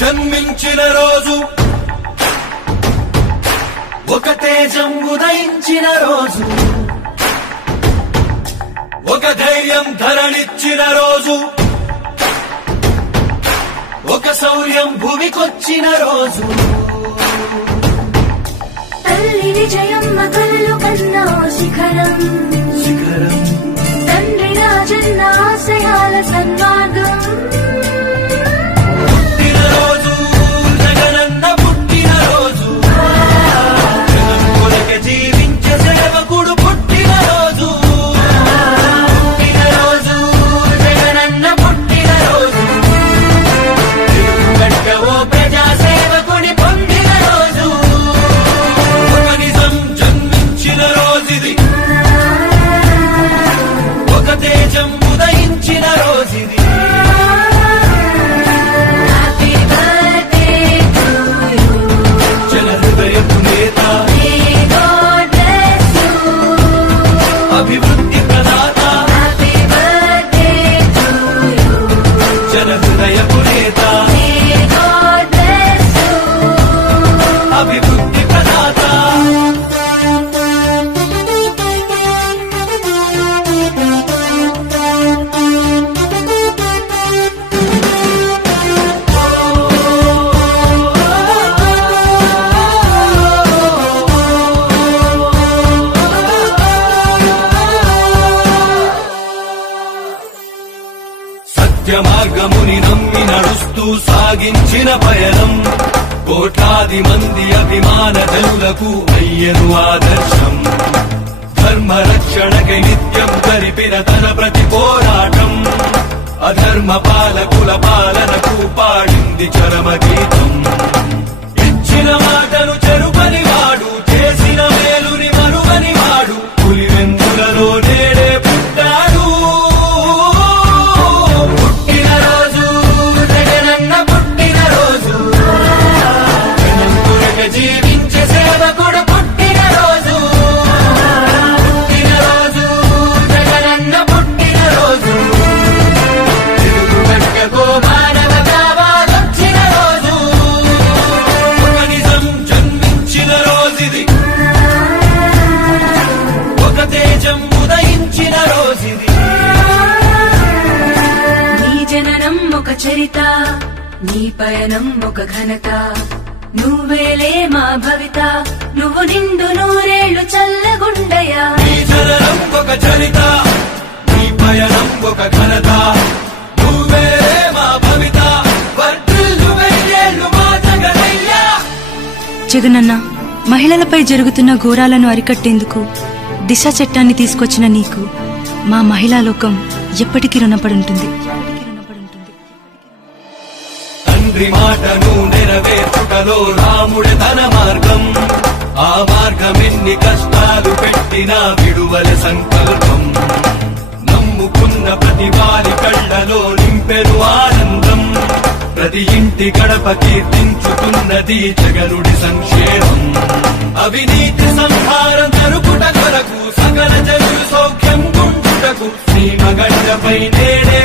జన్మించిన రోజు, ఒక తేజం ఉదయించిన రోజు, ఒక ధైర్యం ధరణిచ్చిన రోజు, ఒక శౌర్యం భూమికొచ్చిన రోజు. తల్లి విజయమ్మ కలలు కన్నా శిఖరం, తండ్రి రాజన్న ఆశయాల సన్మార్గం. పుట్టినరోజు జగనన్న పుట్టినరోజు, జగన్ కొరకే జీవించే సేవకుడు పుట్టినరోజు. పుట్టినరోజు జగనన్న పుట్టినరోజు, తెలుగుగడ్డ ఓ ప్రజా సేవకుని పొందిన రోజు. ఒక నిజం జన్మించిన రోజుది, ఒక తేజం ఉదయించిన రోజుది. జన హృదయపు నేత, అభివృద్ధి ప్రదాత, జన హృదయపు నేత, అభివృద్ధి ప్రదాత. సత్య మార్గముని నమ్మి నడుస్తూ సాగించిన పయనం, కోట్లాది మంది అభిమాన జనులకు అయ్యను ఆదర్శం. ధర్మ రక్షణకై నిత్యం జరిపిన తన ప్రతి పోరాటం, అధర్మ పాలకుల పాలనకు పాడింది చరమ గీతం. ఇచ్చిన మాటను చెరుపని వాడు, చేసిన మేలుని మరువని వాడు, పులివెందులలో నేడే పుట్టాడు. పుట్టినరోజు జగనన్న పుట్టినరోజు, జనం కొరకే జీవించే సేవకుడు పుట్టినరోజు. పుట్టినరోజు జగనన్న పుట్టినరోజు, తెలుగుగడ్డకు మానవ భావాలొచ్చిన రోజు. ఒక నిజం జన్మించిన రోజుది, ఒక తేజం ఉదయించిన రోజుది. నీ జననం ఒక చరిత, నీ పయనం ఒక ఘనత, నువ్వేలే మా భవిత, నువ్వు నిండు నూరేళ్లు చల్లగుండయా. నీ జననం ఒక చరిత, నీ పయనం ఒక ఘనత, నువ్వే మా భవిత, వర్ధిల్లు వెయ్యేళ్ళు మా జగనయ్యా. జగనన్న, మహిళలపై జరుగుతున్న ఘోరాలను అరికట్టేందుకు దిశ చట్టాన్ని తీసుకొచ్చిన నీకు మా మహిళా లోకం ఎప్పటికీ రుణపడి ఉంటుంది. తండ్రి మాటను నెరవేర్చుటలో రాముడే తన మార్గం, ఆ మార్గం ఎన్ని కష్టాలు పెట్టినా విడువల సంకల్పం. నమ్ముకున్న ప్రతి వారి కళ్ళలో నింపెను ఆనందం, ప్రతి ఇంటి గడప కీర్తించుతున్నది జగనుడి సంక్షేమం. అవినీతి సంహారం జరుపుట కొరకు, సకల జనులు సౌఖ్యం గుంటుటకు, సీమగడ్డపై నేడే